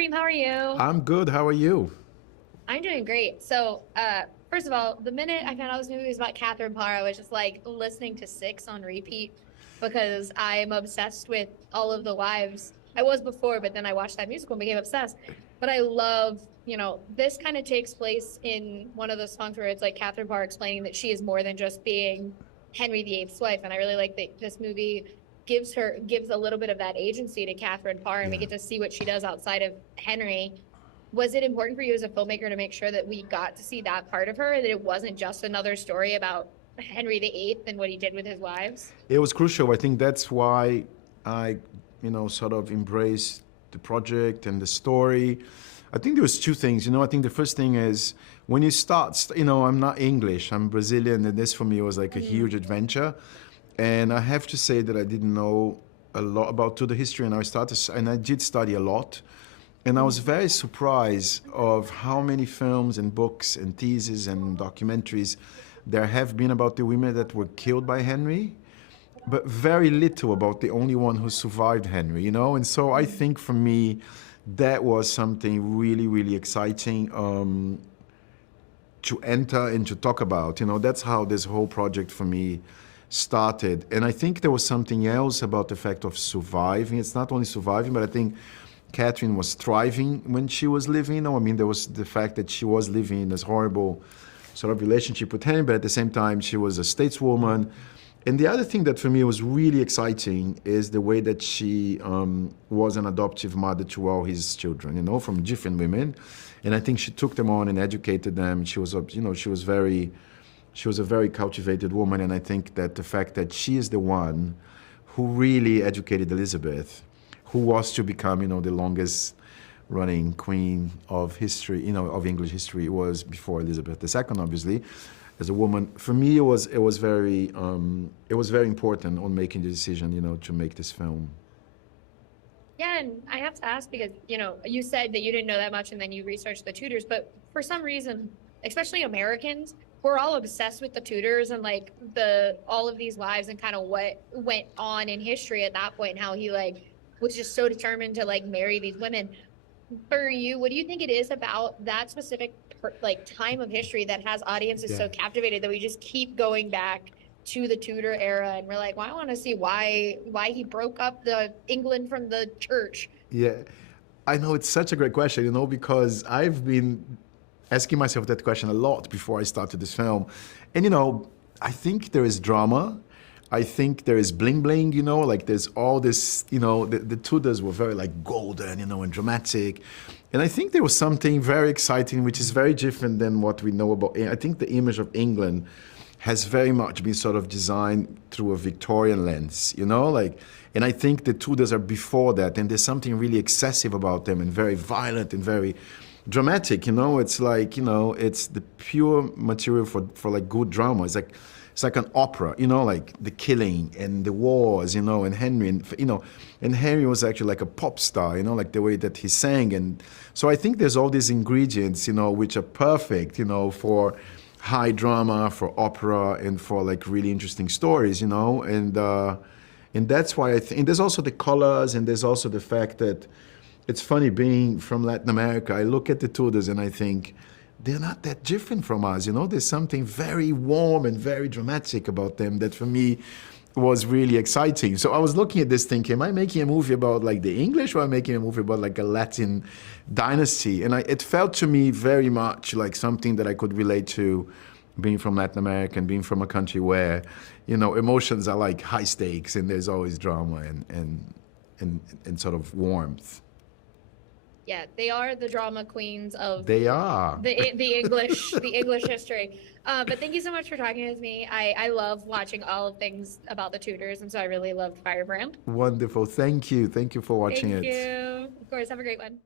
Karim. How are you? I'm good. How are you? I'm doing great. First of all, the minute I found out this movie was about Catherine Parr, I was just like listening to Six on repeat because I'm obsessed with all of the wives. I was before, but then I watched that musical and became obsessed. But I love, this kind of takes place in one of those songs where it's like Catherine Parr explaining that she is more than just being Henry VIII's wife. And I really like that this movie gives a little bit of that agency to Catherine Parr, and we Yeah. get to see what she does outside of Henry. Was it important for you as a filmmaker to make sure that we got to see that part of her, that it wasn't just another story about Henry VIII and what he did with his wives? It was crucial. I think that's why I, sort of embraced the project and the story. I think there was two things. I think the first thing is when you start, I'm not English, I'm Brazilian, and this for me was like a huge adventure. And I have to say that I didn't know a lot about Tudor history, and I did study a lot. And I was very surprised of how many films and books and theses and documentaries there have been about the women that were killed by Henry, but very little about the only one who survived Henry. And so I think for me, that was something really, really exciting to enter and to talk about. That's how this whole project for me started. And I think there was something else about the fact of surviving. It's not only surviving, but I think Catherine was thriving when she was living. There was the fact that she was living in this horrible sort of relationship with Henry, but at the same time, she was a stateswoman. And the other thing that for me was really exciting is the way that she was an adoptive mother to all his children, from different women. And I think she took them on and educated them. She was, she was a very cultivated woman. And I think that the fact that she is the one who really educated Elizabeth, who was to become, the longest running queen of history, of English history, was before Elizabeth II, obviously. As a woman, for me, it was very important on making the decision, to make this film. Yeah, and I have to ask because, you said that you didn't know that much and then you researched the Tudors, but for some reason, especially Americans, we're all obsessed with the Tudors and like all of these lives and kind of what went on in history at that point and how he was just so determined to marry these women. For you, what do you think it is about that specific time of history that has audiences so captivated that we just keep going back to the Tudor era and we're like, well, I want to see why he broke up the England from the church? Yeah, I know it's such a great question, because I've been asking myself that question a lot before I started this film. And, I think there is drama. I think there is bling bling, there's all this, the Tudors were very golden, and dramatic. And I think there was something very exciting, which is very different than what we know about. I think the image of England has very much been sort of designed through a Victorian lens, and I think the Tudors are before that, and there's something really excessive about them and very violent and very dramatic, it's it's the pure material for good drama. It's like an opera, the killing and the wars, and Henry, and Henry was actually like a pop star, like the way that he sang. And so I think there's all these ingredients, which are perfect, for high drama, for opera, and for really interesting stories, and that's why and there's also the colors, and there's also the fact that it's funny being from Latin America. I look at the Tudors and I think, they're not that different from us, There's something very warm and very dramatic about them that for me was really exciting. So I was looking at this thinking, am I making a movie about the English, or am I making a movie about a Latin dynasty? And it felt to me very much like something that I could relate to, being from Latin America and being from a country where, emotions are high stakes and there's always drama and sort of warmth. Yeah, they are the drama queens of They are the English history. But thank you so much for talking with me. I love watching all of things about the Tudors, and so I really loved Firebrand. Wonderful. Thank you. Thank you for watching Thank it. you. Of course. Have a great one.